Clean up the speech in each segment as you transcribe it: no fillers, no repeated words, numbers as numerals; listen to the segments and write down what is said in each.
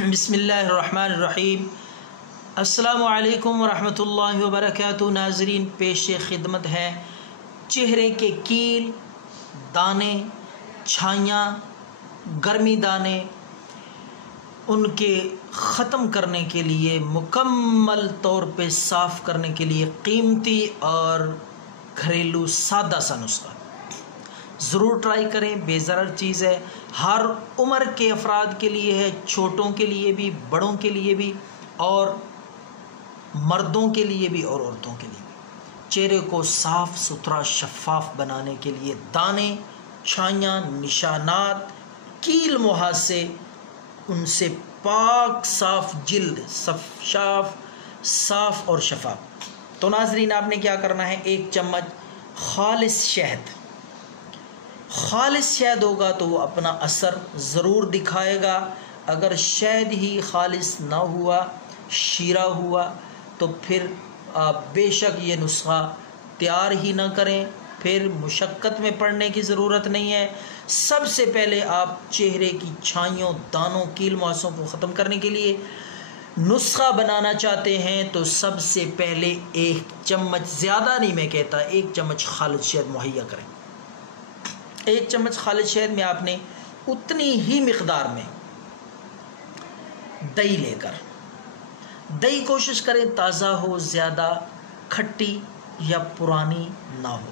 बिस्मिल्लाहिर्रहमानिर्रहीम। अस्सलामु अलैकुम वरहमतुल्लाहि वबरकातुहू। नाज़रीन, पेश खिदमत है चेहरे के कील, दाने, छाइयाँ, गर्मी दाने, उनके ख़त्म करने के लिए, मुकम्मल तौर पे साफ़ करने के लिए कीमती और घरेलू सादा सा नुस्खा ज़रूर ट्राई करें। बेज़रर चीज़ है, हर उम्र के अफराद के लिए है, छोटों के लिए भी, बड़ों के लिए भी, और मर्दों के लिए भी और औरतों के लिए भी। चेहरे को साफ़ सुथरा शफ़ाफ बनाने के लिए दाने, छाइयाँ, निशानात, कील मुहासे, उनसे पाक साफ़ जिल्द, साफ़ और शफ़ाफ। तो नाज़रीन, आपने क्या करना है, 1 चम्मच खालिस शहद होगा तो वो अपना असर ज़रूर दिखाएगा। अगर शहद ही खालिस ना हुआ, शीरा हुआ, तो फिर आप बेशक ये नुस्खा तैयार ही ना करें, फिर मुशक्क़त में पड़ने की ज़रूरत नहीं है। सबसे पहले आप चेहरे की छाइयों, दानों, कील मुहासों को ख़त्म करने के लिए नुस्खा बनाना चाहते हैं तो सबसे पहले 1 चम्मच, ज़्यादा नहीं मैं कहता, 1 चम्मच खालिस शहद मुहैया करें। 1 चम्मच खालिस शहद में आपने उतनी ही मिक़दार में दही लेकर, दही कोशिश करें ताज़ा हो, ज़्यादा खट्टी या पुरानी ना हो,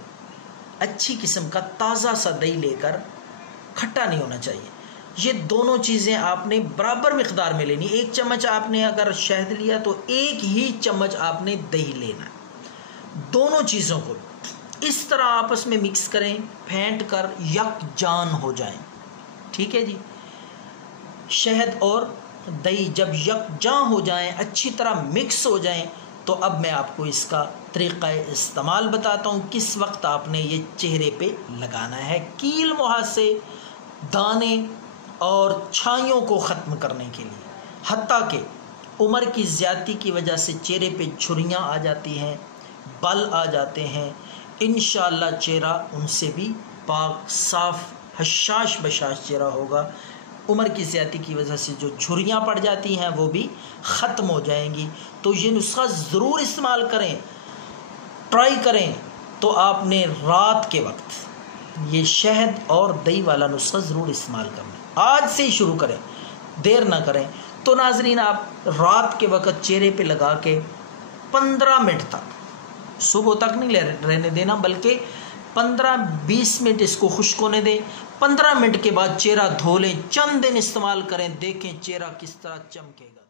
अच्छी किस्म का ताज़ा सा दही लेकर, खट्टा नहीं होना चाहिए। ये दोनों चीज़ें आपने बराबर मिक़दार में लेनी। 1 चम्मच आपने अगर शहद लिया तो 1 ही चम्मच आपने दही लेना है। दोनों चीज़ों को इस तरह आपस में मिक्स करें, फेंट कर यकजान हो जाएं। ठीक है जी। शहद और दही जब यकजान हो जाएं, अच्छी तरह मिक्स हो जाएं, तो अब मैं आपको इसका तरीक़ा इस्तेमाल बताता हूँ, किस वक्त आपने ये चेहरे पे लगाना है। कील मुहासे, दाने और छाइयों को ख़त्म करने के लिए, हत्ता कि उम्र की ज़्यादती की वजह से चेहरे पे झुर्रियाँ आ जाती हैं, बल आ जाते हैं, इंशाअल्लाह चेहरा उनसे भी पाक, साफ़, हशाश बशाश चेहरा होगा। उम्र की ज़्यादती की वजह से जो झुर्रियाँ पड़ जाती हैं वो भी ख़त्म हो जाएंगी। तो ये नुस्खा ज़रूर इस्तेमाल करें, ट्राई करें। तो आपने रात के वक्त ये शहद और दही वाला नुस्खा ज़रूर इस्तेमाल करना, आज से ही शुरू करें, देर ना करें। तो नाज़रीन, आप रात के वक्त चेहरे पे लगा के 15 मिनट तक, सुबह तक नहीं रहने देना, बल्कि 15-20 मिनट इसको खुश्क होने दें। 15 मिनट के बाद चेहरा धो लें, चंद दिन इस्तेमाल करें, देखें चेहरा किस तरह चमकेगा।